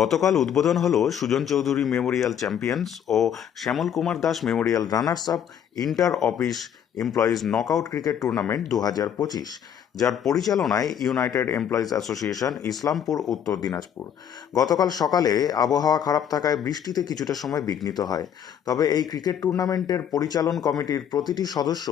গতকাল উদ্বোধন হলো সুজন চৌধুরী মেমোরিয়াল চ্যাম্পিয়ন্স ও Shyamal Kumar Das memorial runners up inter office employees knockout cricket tournament দু পঁচিশ, যার পরিচালনায় ইউনাইটেড এমপ্লয়িজ অ্যাসোসিয়েশন, ইসলামপুর, উত্তর দিনাজপুর। গতকাল সকালে আবহাওয়া খারাপ থাকায় বৃষ্টিতে কিছুটা সময় বিঘ্নিত হয়। তবে এই ক্রিকেট টুর্নামেন্টের পরিচালন কমিটির প্রতিটি সদস্য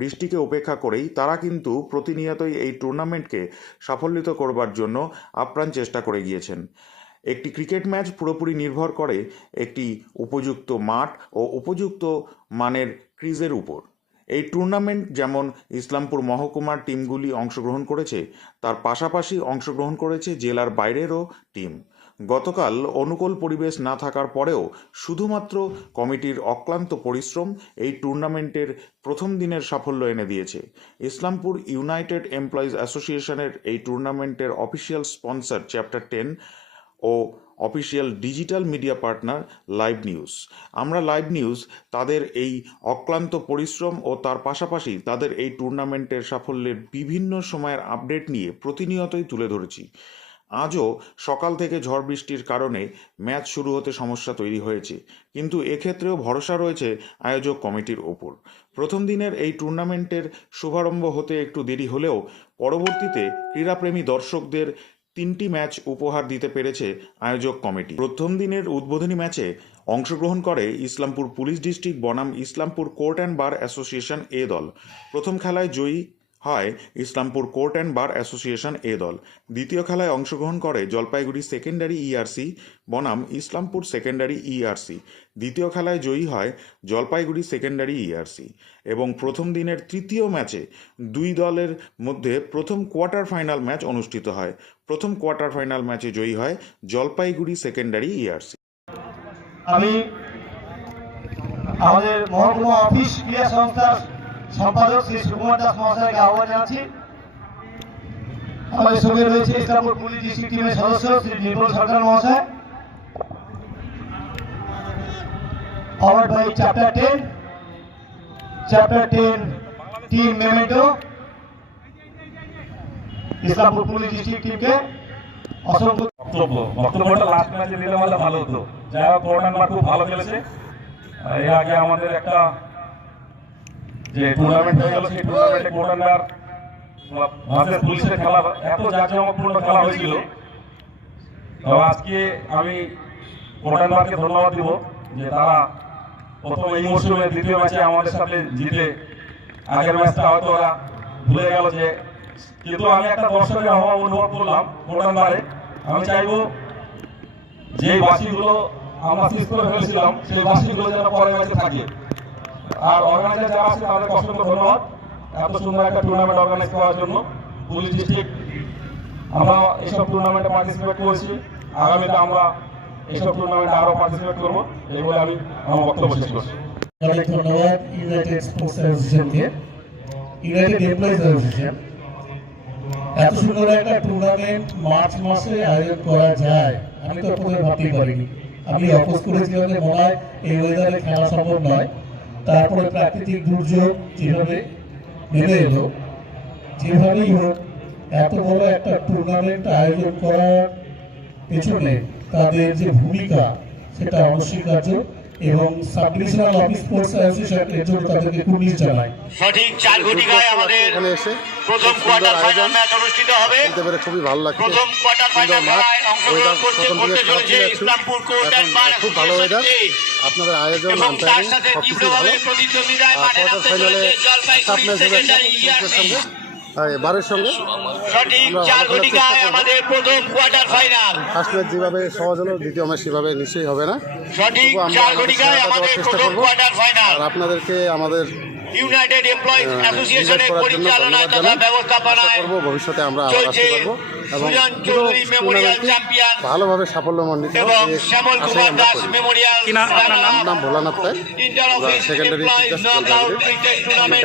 বৃষ্টিকে উপেক্ষা করেই তারা কিন্তু প্রতিনিয়তই এই টুর্নামেন্টকে সাফল্যিত করবার জন্য আপ্রাণ চেষ্টা করে গিয়েছেন। একটি ক্রিকেট ম্যাচ পুরোপুরি নির্ভর করে একটি উপযুক্ত মাঠ ও উপযুক্ত মানের ক্রিজের উপর। এই টুর্নামেন্ট যেমন ইসলামপুর মহকুমার টিমগুলি অংশগ্রহণ করেছে, তার পাশাপাশি অংশগ্রহণ করেছে জেলার বাইরেরও টিম। গতকাল অনুকূল পরিবেশ না থাকার পরেও শুধুমাত্র কমিটির অক্লান্ত পরিশ্রম এই টুর্নামেন্টের প্রথম দিনের সাফল্য এনে দিয়েছে। ইসলামপুর ইউনাইটেড এমপ্লয়িজ অ্যাসোসিয়েশনের এই টুর্নামেন্টের অফিসিয়াল স্পন্সর চ্যাপ্টার টেন ও official digital media partner live news. আমরা লাইভ নিউজ তাদের এই অক্লান্ত পরিশ্রম ও তার পাশাপাশি তাদের এই টুর্নামেন্টের সাফল্যের বিভিন্ন সময়ের আপডেট নিয়ে প্রতিনিয়তই তুলে ধরেছি। আজও সকাল থেকে ঝড় বৃষ্টির কারণে ম্যাচ শুরু হতে সমস্যা তৈরি হয়েছে, কিন্তু এক্ষেত্রেও ভরসা রয়েছে আয়োজক কমিটির ওপর। প্রথম দিনের এই টুর্নামেন্টের শুভারম্ভ হতে একটু দেরি হলেও পরবর্তীতে ক্রীড়াপ্রেমী দর্শকদের তিনটি ম্যাচ উপহার দিতে পেরেছে আয়োজক কমিটি। প্রথম দিনের উদ্বোধনী ম্যাচে অংশগ্রহণ করে ইসলামপুর পুলিশ ডিস্ট্রিক্ট বনাম Islampur court and bar association A দল। প্রথম খেলায় জয়ী হয় Islampur court and bar association A দল। দ্বিতীয় খেলায় অংশগ্রহণ করে জলপাইগুড়ি সেকেন্ডারি ইআরসি বনাম ইসলামপুর সেকেন্ডারি ইআরসি দ্বিতীয় খেলায় জয়ী হয় জলপাইগুড়ি সেকেন্ডারি ইআরসি এবং প্রথম দিনের তৃতীয় ম্যাচে দুই দলের মধ্যে প্রথম কোয়ার্টার ফাইনাল ম্যাচ অনুষ্ঠিত হয়। প্রথম কোয়ার্টার ফাইনাল ম্যাচে জয়ী হয় জলপাইগুড়ি সেকেন্ডারি ইআরসি আমি আমাদের মহকুমা অফিস ক্রিয়া সংস্থার সম্পাদক শ্রী সুকুমার দাস মহাশয়কে আহ্বান জানাচ্ছি। আমাদের সঙ্গে রয়েছে ইসলামপুর পুলিশ ডিস্ট্রিক্ট টিমের সদস্য শ্রী নির্মল সরকার মহাশয়। Powered by chapter ten chapter ten team memento Islampur police district টিমকে অসংখ্য বক্তব্য। বক্তব্যটা লাস্ট ম্যাচে ভালো হতো। যাই হোক খুব ভালো খেলেছে। এর আগে আমাদের একটা যে টুর্নামেন্ট হয়ে গেল সেই টুর্নামেন্টে কোরআনবার ভারতের পুলিশের খেলা এত জাঁকজমকপূর্ণ খেলা হয়েছিল। তো আজকে আমি কোরআনবারকে ধন্যবাদ দিব যে তারা প্রথম এই মরশুমে দ্বিতীয় ম্যাচে আমাদের সাথে জিতে আগের ম্যাচটা হয়তো ওরা ভুলে গেল যে কিন্তু আমি একটা দর্শকের অভাব অনুভব করলাম কোরআনবারে আমি চাইব যে বাসিগুলো আমরা শেষ করে ফেলেছিলাম সেই বাসিগুলো যেন পরের ম্যাচে থাকে। আর অর্গানাইজার যারা আছে তাদের অসংখ্য ধন্যবাদ এত সুন্দর একটা টুর্নামেন্ট অর্গানাইজ করার জন্য। পুলিশ ডিস্ট্রিক্ট আমরা এইসব টুর্নামেন্টে পার্টিসিপেট করেছি। আগামীতে আমরা এইসব টুর্নামেন্টে আরও পার্টিসিপেট করব। এই বলে আমি আমার বক্তব্য শেষ করছি। অনেক ধন্যবাদ ইউনাইটেড স্পোর্টস অ্যাসোসিয়েশনকে ইউনাইটেড এমপ্লয়িজ অ্যাসোসিয়েশন এত সুন্দর একটা টুর্নামেন্ট মার্চ মাসে আয়োজন করা যায়। আমি তো প্রথমে ভাবতেই পারিনি। আমি অপোজ করেছিলাম যে, মনে হয় এই ওয়েদারে খেলা সম্ভব নয়। তারপরে প্রাকৃতিক দুর্যোগ যেভাবে নেমে এলো, যেভাবেই হোক, এত বড় একটা টুর্নামেন্ট আয়োজন করার পেছনে তাদের যে ভূমিকা, সেটা অনস্বীকার্য। এবং sub divisional office sports association এর জন্য তাদেরকে কুর্নিশ জানাই সঠিক চার ঘটিকায় আমাদের এখানে এসে প্রথম কোয়ার্টার ফাইনাল ম্যাচ অনুষ্ঠিত হবে। খুবই ভালো লাগছে। প্রথম কোয়ার্টার ফাইনাল খেলায় অংশগ্রহণ করতে করতে চলেছে ইসলামপুর কোর্ট অ্যান্ড বার খুব ভালো ওয়েদার আপনাদের আয়োজন এবং তার আন্তরিক সাথে ভালো তীব্রভাবে প্রতিদ্বন্দ্বিতায় মাঠে কোয়ার্টার নামতে ফাইনালে চলেছে সাব জলপাইগুড়ি ম্যাচ হবে সঙ্গে সঙ্গে সঠিক চার ঘটিকায় আমাদের প্রথম কোয়ার্টার ফাইনাল। ফার্স্ট যেভাবে সহজ হলো দ্বিতীয় ম্যাচ সেভাবে নিশ্চয়ই হবে না। সঠিক চার ঘটিকায় আমাদের চেষ্টা প্রথম কোয়ার্টার ফাইনাল। আর আপনাদেরকে আমাদের ইউনাইটেড এমপ্লয়িজ অ্যাসোসিয়েশনের invite করার জন্য পরিচালনায় তথা ব্যবস্থাপনায় ভবিষ্যতে আমরা আবার চলছে আসতে পারব। সুজন চৌধুরী মেমোরিয়াল চ্যাম্পিয়ন ভালোভাবে সাফল্যমণ্ডিত হোক, এবং শ্যামল কুমার দাস করি। মেমোরিয়াল আমার নাম? ভোলানাথ সেকেন্ডারি ক্রিকেট টুর্নামেন্ট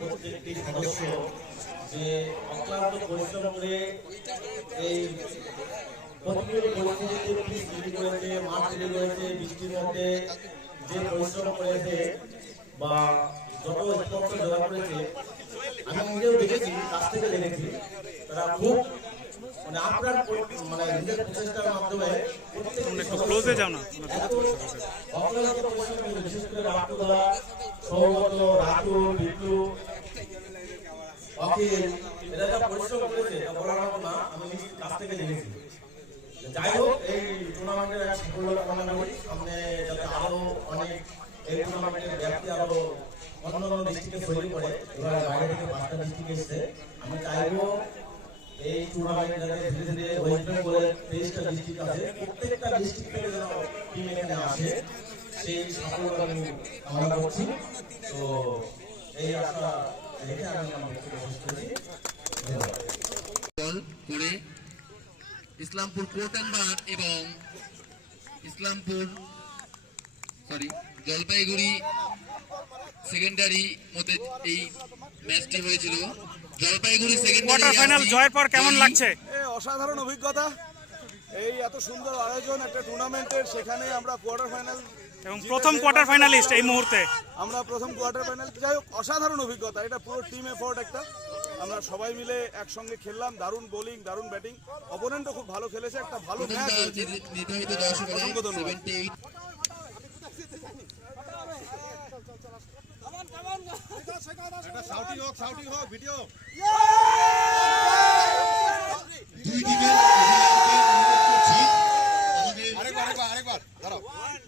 প্রত্যেকটি সদস্য যে অক্লান্ত পরিশ্রম করে এই প্রতিকূল পরিস্থিতিতে অফিস তৈরি করেছে, মাঠ তৈরি যে পরিশ্রম করেছে বা যত স্পর্শ জোগাড় করেছে আমি নিজেও দেখেছি, কাছ থেকে দেখেছি। তারা খুব মানে আপনার মানে নিজের প্রচেষ্টার মাধ্যমে ক্লোজে যাও না বিশেষ করে রাতুদা সৌগত রাতু বিট্টু। অখিল এরা যা পরিশ্রম করেছে তা বলার মতো না আমি কাছ থেকে জেনেছি। যাই হোক এই টুর্নামেন্টের এক সাফল্য কামনা করি সামনে যাতে আরও অনেক এই টুর্নামেন্টের ব্যাপ্তি আরও অন্য অন্য ডিস্ট্রিক্টে ছড়িয়ে পড়ে এবার বাইরে থেকে পাঁচটা ডিস্ট্রিক্ট এসছে। আমি চাইব এই টুর্নামেন্ট ধীরে ধীরে ওয়েস্ট বেঙ্গলের তেইশটা ডিস্ট্রিক্ট আছে। প্রত্যেকটা ডিস্ট্রিক্ট থেকে যেন টিম এখানে আসে, সেই সাফল্য আমি কামনা করছি। তো এই ইসলামপুর কোর্ট এবং ইসলামপুর সরি জলপাইগুড়ি সেকেন্ডারি মধ্যে এই ম্যাচটি হয়েছিল। জলপাইগুড়ি সেকেন্ডারি কোয়ার্টার ফাইনাল জয়ের পর কেমন লাগছে? এ অসাধারণ অভিজ্ঞতা। এই এত সুন্দর আয়োজন একটা টুর্নামেন্টের সেখানে আমরা কোয়ার্টার ফাইনাল এবং প্রথম কোয়ার্টার ফাইনালিস্ট এই মুহূর্তে। আমরা প্রথম কোয়ার্টার ফাইনাল যাই হোক অসাধারণ অভিজ্ঞতা। এটা পুরো টিম এফোর্ট একটা। আমরা সবাই মিলে একসঙ্গে খেললাম দারুণ বোলিং দারুণ ব্যাটিং অপোনেন্টও খুব ভালো খেলেছে একটা ভালো প্রথম ম্যাচ দল হয়েছে নির্ধারিত দর্শক অসংখ্য ধন্যবাদ। সেভেন্টি এইট দুই টিমের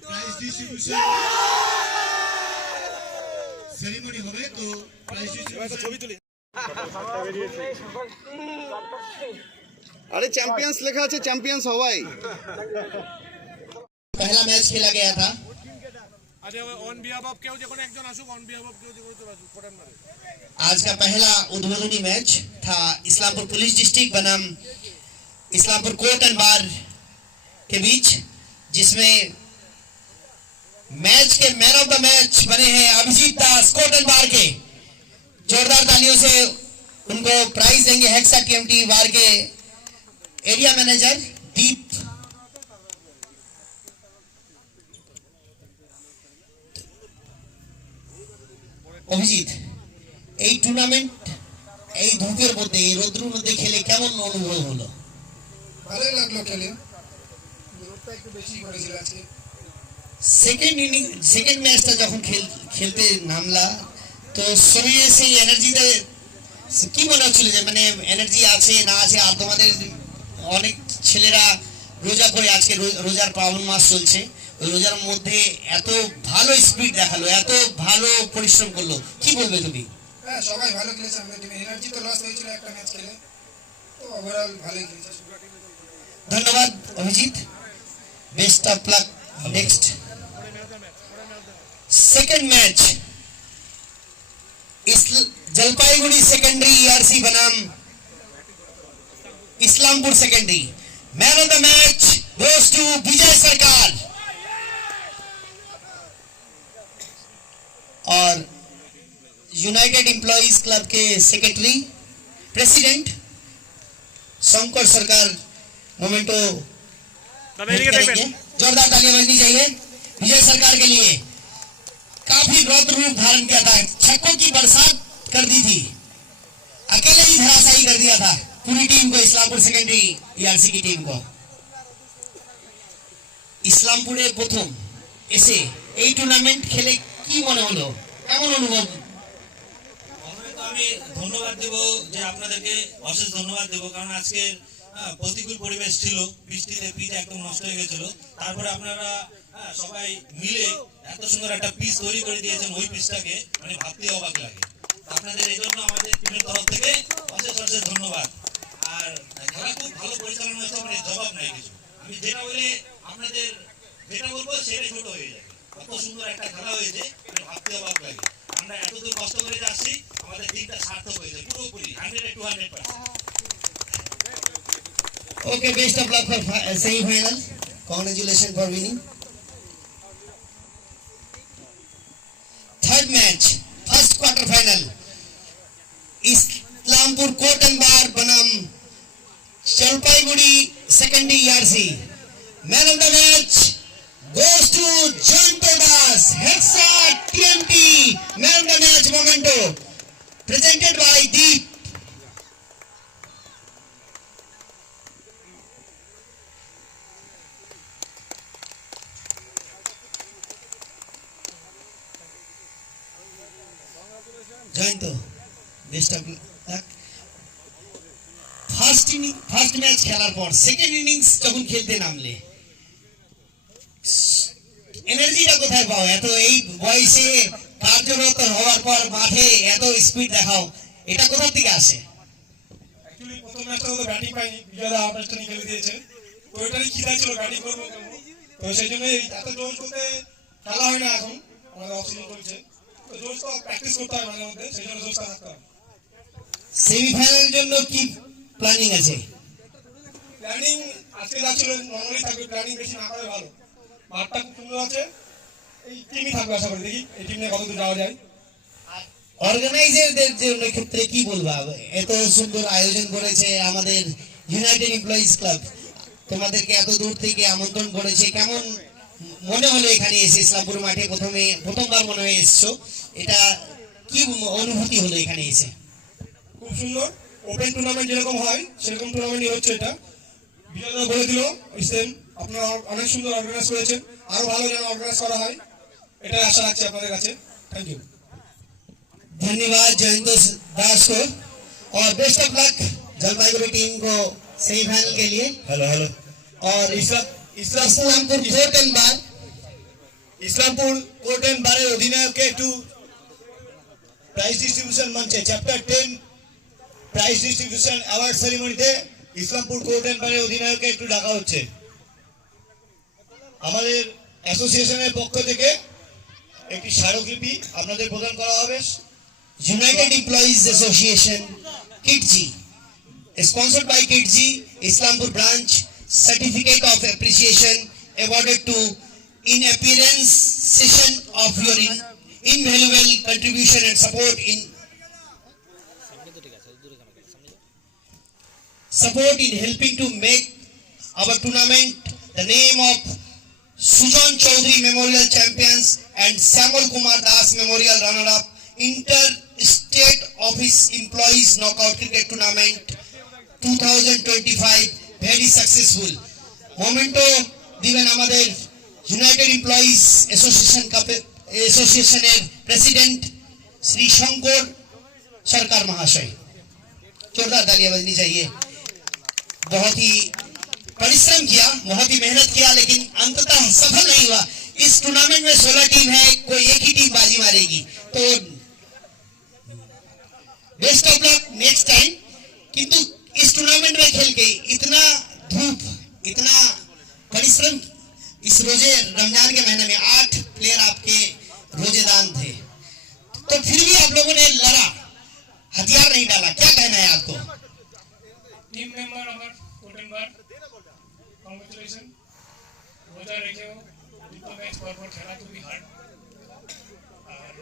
প্রাইজ ডিস্ট্রিবিউশন সেরিমনি হবে তো প্রাইজ ডিস্ট্রিবিউশন আরে চ্যাম্পিয়ন্স লেখা আছে চ্যাম্পিয়ন্স হওয়াই पहला मैच खेला गया था आज का पहला उद्बोधनी मैच था इस्लामपुर पुलिस डिस्ट्रिक्ट बनाम इस्लामपुर कोर्ट एंड बार के बीच जिसमें मैच के मैन ऑफ़ द मैच बने हैं Abhijit Das court and bar के जोरदार तालियों से उनको प्राइज देंगे हेक्सा टीएमटी बार के एरिया मैनेजर অভিজিৎ এই টুর্নামেন্ট এই ধূপের মধ্যে এই রৌদ্রের মধ্যে খেলে কেমন অনুভব হলো? ভালোই লাগল খেলে। একটু বেশি করেছিল আজকে। সেকেন্ড ইনিং সেকেন্ড ম্যাচটা যখন খেল খেলতে নামলা তো শরীরে সেই এনার্জিটা কি মনে হচ্ছিল যে মানে এনার্জি আছে না আছে আর তোমাদের অনেক ছেলেরা রোজা করে আজকে রোজার পাবন মাস চলছে। রোজার মধ্যে এত ভালো স্পিড দেখালো এত ভালো পরিশ্রম করলো কি বলবে তুমি হ্যাঁ সবাই ভালো খেলেছে আমাদের টিমে এনার্জি তো লস হয়েছিল একটা ম্যাচ খেলে তো ওভারঅল ভালোই খেলেছে ধন্যবাদ Abhijit best of luck next second match Jalpaiguri secondary ERC बनाम Islampur secondary man of the match goes to Vijay Sarkar और यूनाइटेड एम्प्लॉइज क्लब के secretary president Shankar Sarkar memento দাদা এদিকে দেখবেন जोरदार तालियां बजनी चाहिए विजय सरकार के लिए काफी रौद्र रूप धारण किया था छक्कों की बरसात कर दी थी अकेले ही धराशायी कर दिया था पूरी टीम को इस्लामपुर सेकेंडरी ईआरसी की टीम को ইসলামপুরে প্রথম এসে এই টুর্নামেন্ট খেলে কি মনে হলো? কেমন অনুভব? আমি ধন্যবাদ দেব যে আপনাদেরকে অশেষ ধন্যবাদ দেব। কারণ আজকে প্রতিকূল পরিবেশ ছিল, বৃষ্টিতে পিচ একদম নষ্ট হয়ে গেছিল। তারপরে আপনারা সবাই মিলে এত সুন্দর একটা পিচ তৈরি করে দিয়েছেন ওই পিচটাকে। মানে ভাবতে অবাক লাগে। আপনাদের এই জন্য আমাদের টিমের তরফ থেকে অশেষ অশেষ ধন্যবাদ। আর খেলা খুব ভালো পরিচালনা হয়েছে মানে জবাব নাই কিছু। আমি যেটা বলে, আপনাদের যেটা বলব, সেটাই ছোট হয়ে যায়। কত সুন্দর একটা খেলা হয়েছে মানে ভাবতে অবাক লাগে আমরা এতদূর কষ্ট করে যাচ্ছি আমাদের দিনটা সার্থক হয়েছে পুরোপুরি hundred two hundred percent Okay, best of luck for fi- uh, semi-final. Congratulations for winning. Third match, first quarter final. Islampur Cotton Bar Banam Chalpaiguri second ERC. Man of the match goes to John Todas, Hexa TMT. Man of the match memento presented by Deep. Jayanta best of luck first inning first match খেলার পর second innings যখন খেলতে নামলে কোথায় পাও এত এই বয়সে কার্যরত হওয়ার পর মাঠে এত স্পিড দেখাও এটা কোথা থেকে আসে? অ্যাকচুয়ালি প্রথম ম্যাচটা তো ব্যাটিং পাইনি বিজয়দা হাফ ম্যাচটা নিয়ে খেলে দিয়েছে। তো ওইটারই খিদা ছিল ব্যাটিং করব করব। তো সেই জন্য এত জোশ করতে খেলা হয় না এখন আমাদের অফ চলছে। তো জোশ তো প্র্যাকটিস করতে হয় মাঝে মধ্যে সেই জন্য জোশটা থাকতে সেমিফাইনালের জন্য কি প্ল্যানিং আছে? প্ল্যানিং আজকে যা নর্মালি থাকবে প্ল্যানিং বেশি না করে ভালো। মাঠটা খুব সুন্দর আছে এই টিমই থাকবে আশা করি। দেখি এই টিম নিয়ে কতদূর যাওয়া যায়। অর্গানাইজারদের জন্য ক্ষেত্রে কি বলবা এত সুন্দর আয়োজন করেছে আমাদের ইউনাইটেড এমপ্লয়িজ ক্লাব তোমাদেরকে এত দূর থেকে আমন্ত্রণ করেছে। কেমন মনে হলো এখানে এসে ইসলামপুর মাঠে প্রথমে প্রথমবার মনে হয় এসছো? এটা কি অনুভূতি হলো এখানে এসে? খুব সুন্দর। ওপেন টুর্নামেন্ট যেরকম হয় সেরকম টুর্নামেন্টই হচ্ছে এটা। বিজয়দা বলে দিল আপনারা অনেক সুন্দর অর্গানাইজ করেছেন। আরও ভালো যেন অর্গানাইজ করা হয়। এটাই আশা রাখছি আপনাদের কাছে থ্যাংক ইউ धन्यवाद जयंत दास को और best of luck Jalpaiguri team को सेमीफाइनल के लिए হ্যালো হ্যালো और Islam Islam Islampur court and bar Islampur court and বারের অধিনায়ককে একটু প্রাইজ ডিস্ট্রিবিউশন মঞ্চে chapter ten prize distribution award সেরিমনিতে Islampur court and বারের অধিনায়ককে একটু ডাকা হচ্ছে আমাদের অ্যাসোসিয়েশনের পক্ষ থেকে একটি স্মারকলিপি আপনাদের প্রদান করা হবে United Employees Association KITG sponsored by KITG Islampur branch certificate of appreciation awarded to in appearance session of your in, invaluable contribution and support in support in helping to make our tournament the name of Sujan Chaudhary Memorial Champions and Samuel Kumar Das Memorial Runner-up Inter-State Office Employees Knockout Cricket Tournament 2025 very successful. Momento দিবেন আমাদের United employees association কাপে অ্যাসোসিয়েশনের president Shri Shankar सरकार महाशय जोरदार तालियां बजनी चाहिए बहुत ही परिश्रम किया, बहुत ही मेहनत किया, लेकिन अंततः सफल नहीं हुआ। इस टूर्नामेंट में 16 टीम है, कोई एक ही टीम बाजी मारेगी। तो best of luck next time किंतु इस टूर्नामेंट में खेल के इतना धूप, इतना परिश्रम, इस रोज़े रमज़ान के महीने में आठ प्लेयर आपके रोजेदान थे। तो फिर भी आप लोगों ने लड़ा, हथियार नहीं डाला। কংগ্রেচুলেশন রোজা রেখেও দুটো ম্যাচ পরপর খেলা খুবই হার্ড আর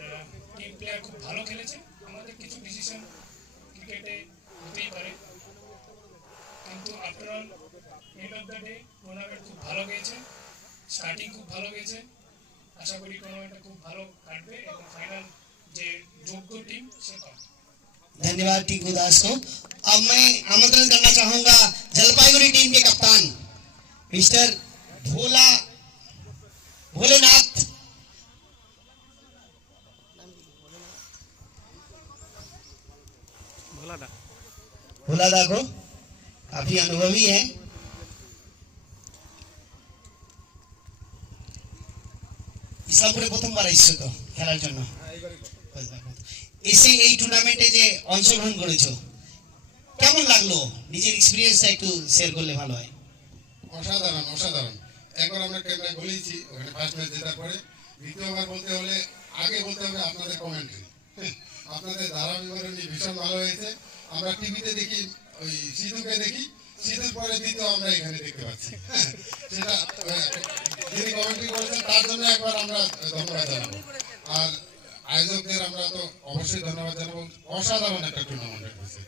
টিম প্লেয়ার খুব ভালো খেলেছে আমাদের কিছু ডিসিশন ক্রিকেটে হতেই পারে কিন্তু after all end of the day tournament খুব ভালো গিয়েছে স্টার্টিং খুব ভালো গেছে আশা করি টুর্নামেন্টটা খুব ভালো কাটবে এবং ফাইনাল যে যোগ্য টিম সে পাবে धन्यवाद टीकू दास को अब मैं आमंत्रण करना चाहूंगा जलपाईगुड़ी टीम के कप्तान मिस्टर भोला भोलेनाथ ভোলা দা भोला दा को काफी अनुभवी है ইসলামপুরে প্রথমবার এসছো তো খেলার জন্য এসে এই টুর্নামেন্টে যে অংশগ্রহণ করেছো কেমন লাগলো নিজের এক্সপিরিয়েন্সটা একটু শেয়ার করলে ভালো হয় অসাধারণ অসাধারণ। একবার আমরা ক্যামেরায় বলেছি ওখানে ফার্স্ট ম্যাচ জেতার পরে দ্বিতীয়বার বলতে হলে আগে বলতে হবে আপনাদের কমেন্ট্রি আপনাদের ধারা বিবরণী ভীষণ ভালো হয়েছে। আমরা টিভিতে দেখি ওই সিধুকে দেখি শীতের পরে দ্বিতীয় আমরা এখানে দেখতে পাচ্ছি। হ্যাঁ, সেটা আহ, যিনি কমেন্ট্রি করেছেন তার জন্য একবার আমরা ধন্যবাদ জানাব। আর আয়োজকদের আমরা তো অবশ্যই ধন্যবাদ জানাব। অসাধারণ একটা টুর্নামেন্ট হয়েছে।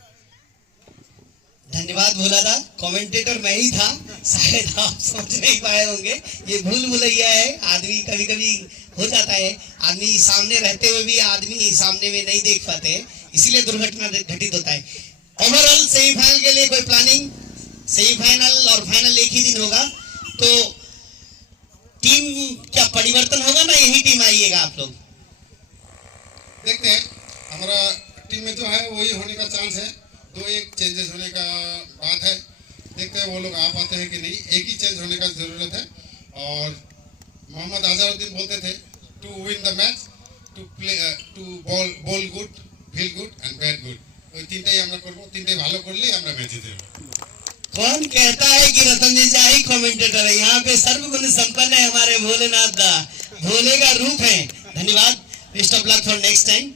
धन्यवाद भोला दा। कमेंटेटर मैं ही था। शायद आप समझ नहीं पाए होंगे। ये भूल भुलैया है। आदमी कभी कभी हो जाता है। आदमी सामने रहते हुए भी आदमी सामने में नहीं देख पाते हैं। इसीलिए दुर्घटना घटित होता है। ओवरऑल सेमीफाइनल के लिए कोई प्लानिंग सेमीफाइनल और फाइनल एक ही दिन होगा। तो टीम क्या परिवर्तन होगा ना? यही टीम आइएगा आप लोग। देखते हैं। हमारा टीम में जो है, वही होने का चांस है। दो एक चेंजेस होने का बात है देखते हैं वो लोग आ पाते हैं कि नहीं एक ही चेंज होने का जरूरत है और मोहम्मद अजहरुद्दीन बोलते थे to win the match to play to bowl bowl good feel good and bat good ওই তিনটাই আমরা করবো তিনটাই ভালো করলেই আমরা ম্যাচে দেবো कौन कहता है कि रतन जी ही कमेंटेटर है यहाँ पे सर्वगुण संपन्न है हमारे भोलेनाथ दा भोले का रूप है धन्यवाद best of luck for next time